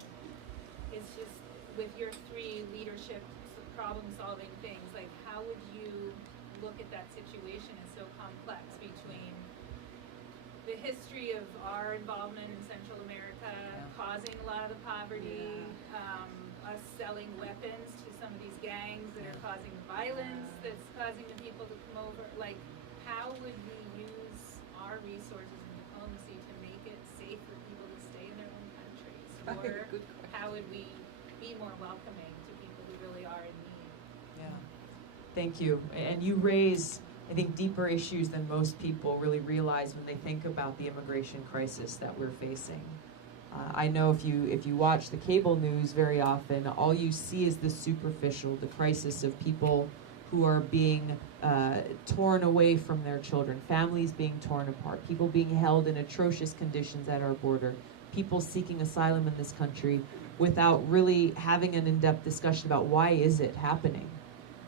it's just, with your three leadership problem-solving things, like how would you look at that situation as so complex between the history of our involvement in Central America causing a lot of the poverty, us selling weapons to some of these gangs that are causing the violence that's causing the people to come over. Like, how would we use our resources and diplomacy to make it safe for people to stay in their own countries? Or how would we be more welcoming to people who really are in need? Yeah. Thank you. And you raise, I think, deeper issues than most people really realize when they think about the immigration crisis that we're facing. I know if you watch the cable news very often, all you see is the superficial, the crisis of people who are being torn away from their children, families being torn apart, people being held in atrocious conditions at our border, people seeking asylum in this country without really having an in-depth discussion about why is it happening?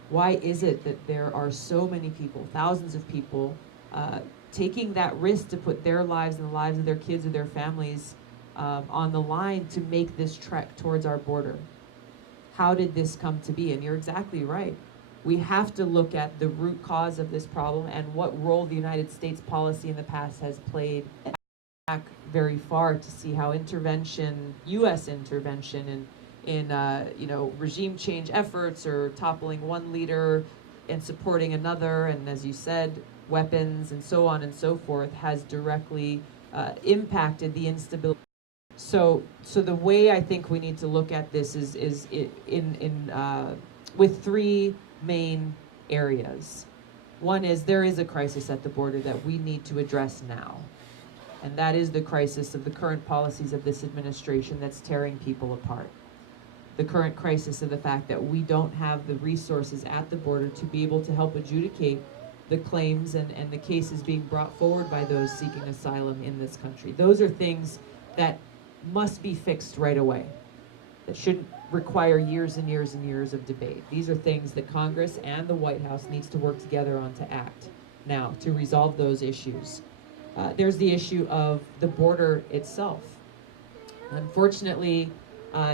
Why is it that there are so many people, thousands of people, taking that risk to put their lives and the lives of their kids or their families on the line to make this trek towards our border? How did this come to be? And you're exactly right. We have to look at the root cause of this problem and what role the United States policy in the past has played back very far to see how intervention, U.S. intervention in regime change efforts or toppling one leader and supporting another, and as you said, weapons and so on and so forth, has directly impacted the instability. So the way I think we need to look at this is with three main areas. One is there is a crisis at the border that we need to address now. And that is the crisis of the current policies of this administration that's tearing people apart. The current crisis of the fact that we don't have the resources at the border to be able to help adjudicate the claims and the cases being brought forward by those seeking asylum in this country. Those are things that must be fixed right away. That shouldn't require years and years and years of debate. These are things that Congress and the White House needs to work together on to act now to resolve those issues. There's the issue of the border itself. Unfortunately,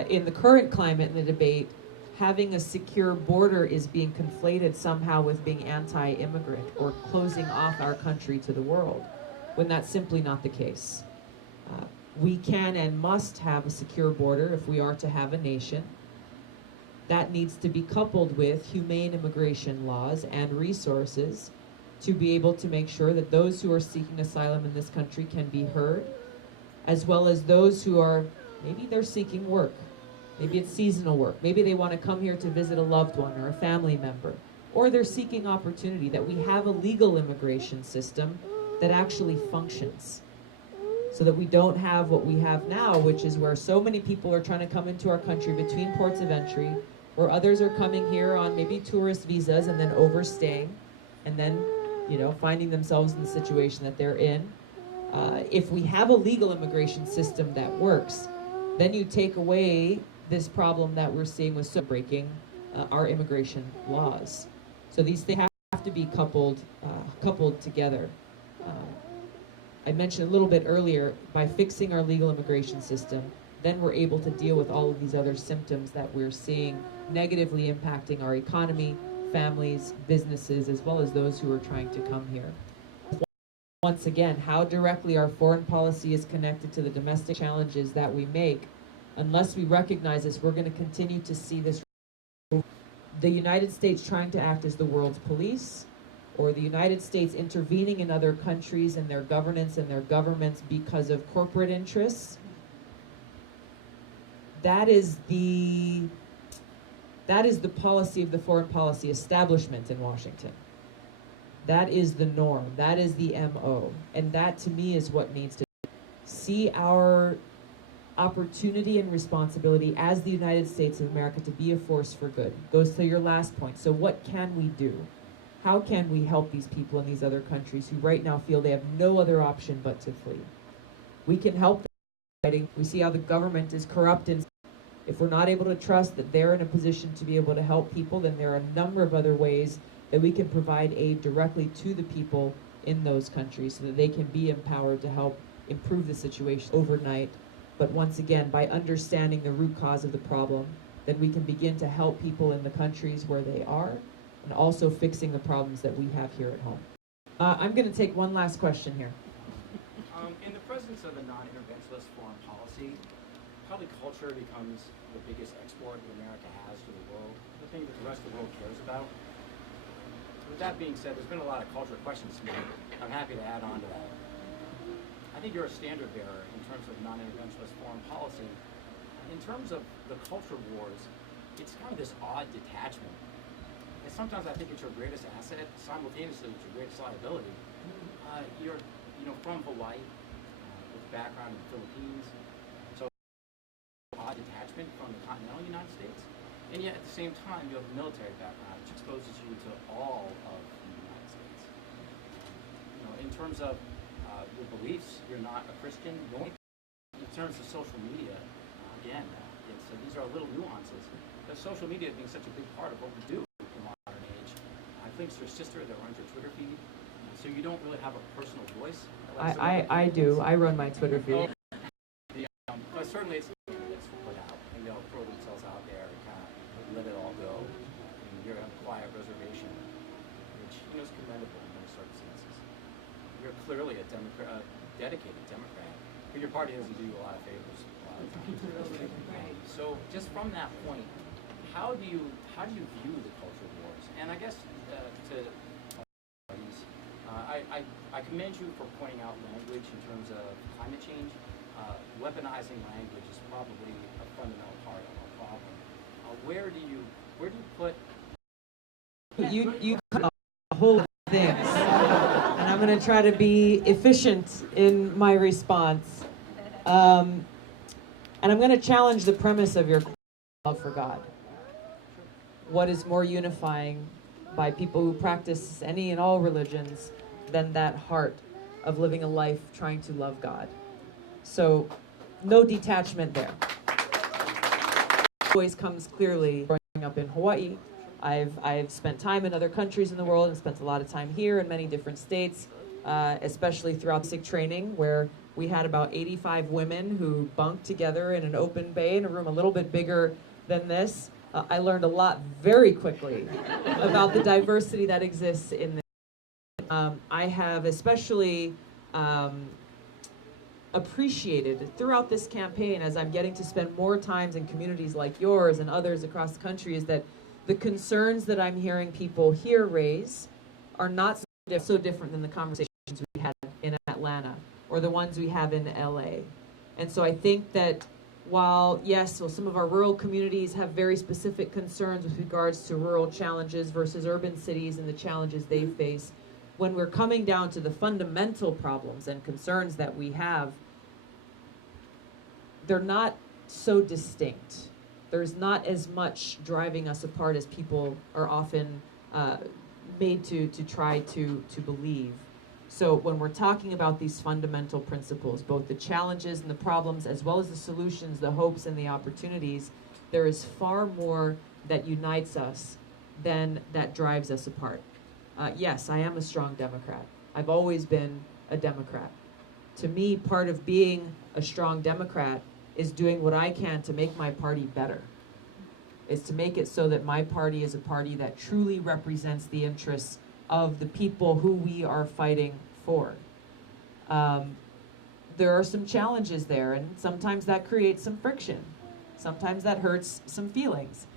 in the current climate in the debate, having a secure border is being conflated somehow with being anti-immigrant or closing off our country to the world, when that's simply not the case. We can and must have a secure border if we are to have a nation. That needs to be coupled with humane immigration laws and resources to be able to make sure that those who are seeking asylum in this country can be heard, as well as those who are, maybe they're seeking work. Maybe it's seasonal work. Maybe they want to come here to visit a loved one or a family member. Or they're seeking opportunity, that we have a legal immigration system that actually functions. So that we don't have what we have now, which is where so many people are trying to come into our country between ports of entry, where others are coming here on maybe tourist visas and then overstaying, and then, finding themselves in the situation that they're in. If we have a legal immigration system that works, then you take away this problem that we're seeing with breaking our immigration laws. So these things have to be coupled together. I mentioned a little bit earlier, by fixing our legal immigration system, then we're able to deal with all of these other symptoms that we're seeing negatively impacting our economy, families, businesses, as well as those who are trying to come here. Once again, how directly our foreign policy is connected to the domestic challenges that we make, unless we recognize this, we're going to continue to see this. The United States trying to act as the world's police, or the United States intervening in other countries and their governance and their governments because of corporate interests. That is the policy of the foreign policy establishment in Washington. That is the norm. That is the MO. And that, to me, is what needs to see our opportunity and responsibility as the United States of America to be a force for good. Goes to your last point. So what can we do? How can we help these people in these other countries who right now feel they have no other option but to flee? We can help them. We see how the government is corrupt, and if we're not able to trust that they're in a position to be able to help people, then there are a number of other ways that we can provide aid directly to the people in those countries so that they can be empowered to help improve the situation overnight. But once again, by understanding the root cause of the problem, then we can begin to help people in the countries where they are, and also fixing the problems that we have here at home. I'm going to take one last question here. In the presence of a non-interventionist foreign policy, probably culture becomes the biggest export that America has to the world, the thing that the rest of the world cares about. With that being said, there's been a lot of cultural questions to me. I'm happy to add on to that. I think you're a standard bearer in terms of non-interventionist foreign policy. In terms of the culture wars, it's kind of this odd detachment. And sometimes I think it's your greatest asset, simultaneously it's your greatest liability. You're from Hawaii, with a background in the Philippines, so odd detachment from the continental United States, and yet at the same time you have a military background which exposes you to all of the United States. In terms of your beliefs, you're not a Christian. In terms of social media, again, these are little nuances. But social media being such a big part of what we do in the modern age, I think it's your sister that runs your Twitter feed, so you don't really have a personal voice. I do. I run my Twitter feed. But certainly it's put out, and they'll throw themselves out there and kind of let it all go. And you're a quiet reservation, which is commendable in many circumstances. You're clearly a dedicated Democrat, but your party doesn't do you a lot of favors. So just from that point, how do you view the culture wars? And I guess I commend you for pointing out language in terms of climate change. Weaponizing language is probably a fundamental part of our problem. Where do you put you covered a whole lot of things, and I'm going to try to be efficient in my response. And I'm going to challenge the premise of your love for God. What is more unifying by people who practice any and all religions than that heart of living a life trying to love God? So, no detachment there. Always comes clearly growing up in Hawaii. I've spent time in other countries in the world and spent a lot of time here in many different states, especially throughout basic training, where we had about 85 women who bunked together in an open bay in a room a little bit bigger than this. I learned a lot very quickly about the diversity that exists in this. I have especially appreciated throughout this campaign, as I'm getting to spend more times in communities like yours and others across the country, is that the concerns that I'm hearing people here raise are not so different than the conversations we had in Atlanta or the ones we have in LA. And so I think that while, yes, so some of our rural communities have very specific concerns with regards to rural challenges versus urban cities and the challenges they face, when we're coming down to the fundamental problems and concerns that we have, they're not so distinct. There's not as much driving us apart as people are often made to try to believe. So when we're talking about these fundamental principles, both the challenges and the problems, as well as the solutions, the hopes and the opportunities, there is far more that unites us than that drives us apart. Yes, I am a strong Democrat. I've always been a Democrat. To me, part of being a strong Democrat is doing what I can to make my party better. Is to make it so that my party is a party that truly represents the interests of the people who we are fighting for. There are some challenges there, and sometimes that creates some friction. Sometimes that hurts some feelings.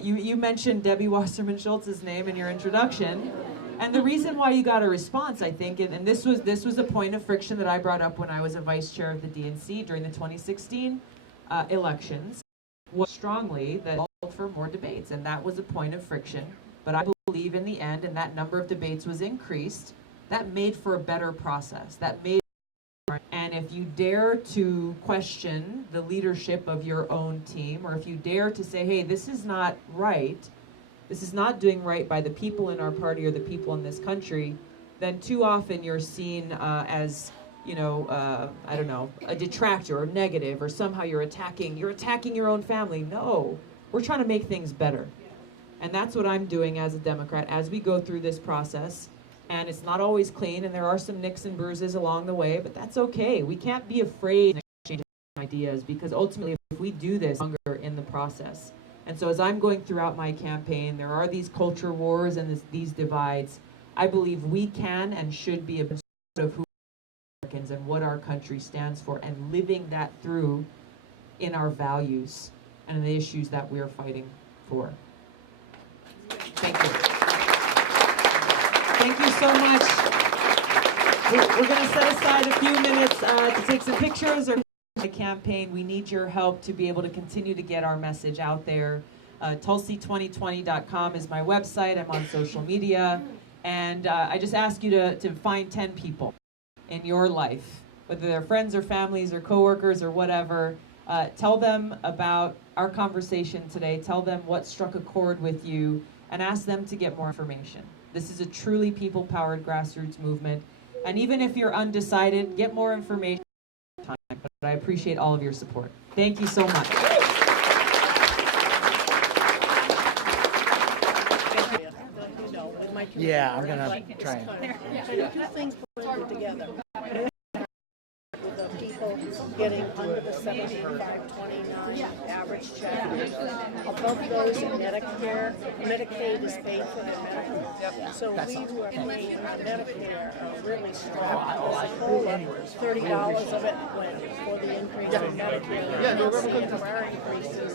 You mentioned Debbie Wasserman Schultz's name in your introduction, and the reason why you got a response, I think, and this was a point of friction that I brought up when I was a vice chair of the DNC during the 2016 elections, was strongly that I called for more debates, and that was a point of friction. But I believe in the end, and that number of debates was increased, that made for a better process. That made, and if you dare to question the leadership of your own team, or if you dare to say, hey, this is not right, this is not doing right by the people in our party or the people in this country, then too often you're seen as, I don't know, a detractor or negative, or somehow you're attacking your own family. No, we're trying to make things better. And that's what I'm doing as a Democrat as we go through this process. And it's not always clean, and there are some nicks and bruises along the way, but that's okay. We can't be afraid to exchange ideas, because ultimately if we do this, we're longer in the process. And so as I'm going throughout my campaign, there are these culture wars and these divides. I believe we can and should be a part of who we are Americans and what our country stands for, and living that through in our values and in the issues that we're fighting for. Thank you. Thank you so much. We're going to set aside a few minutes to take some pictures or the campaign. We need your help to be able to continue to get our message out there. Tulsi2020.com is my website. I'm on social media. And I just ask you to find 10 people in your life, whether they're friends or families or coworkers or whatever. Tell them about our conversation today. Tell them what struck a chord with you, and ask them to get more information. This is a truly people-powered grassroots movement. And even if you're undecided, get more information. But I appreciate all of your support. Thank you so much. Yeah, I'm gonna try and. Two things put together. The people getting under the 75.29 average check. Above those in Medicare, Medicaid is paid for their medical. So we who are paying into Medicare are really strong. $30 of it went for the increase in Medicare. Yeah, no, increases.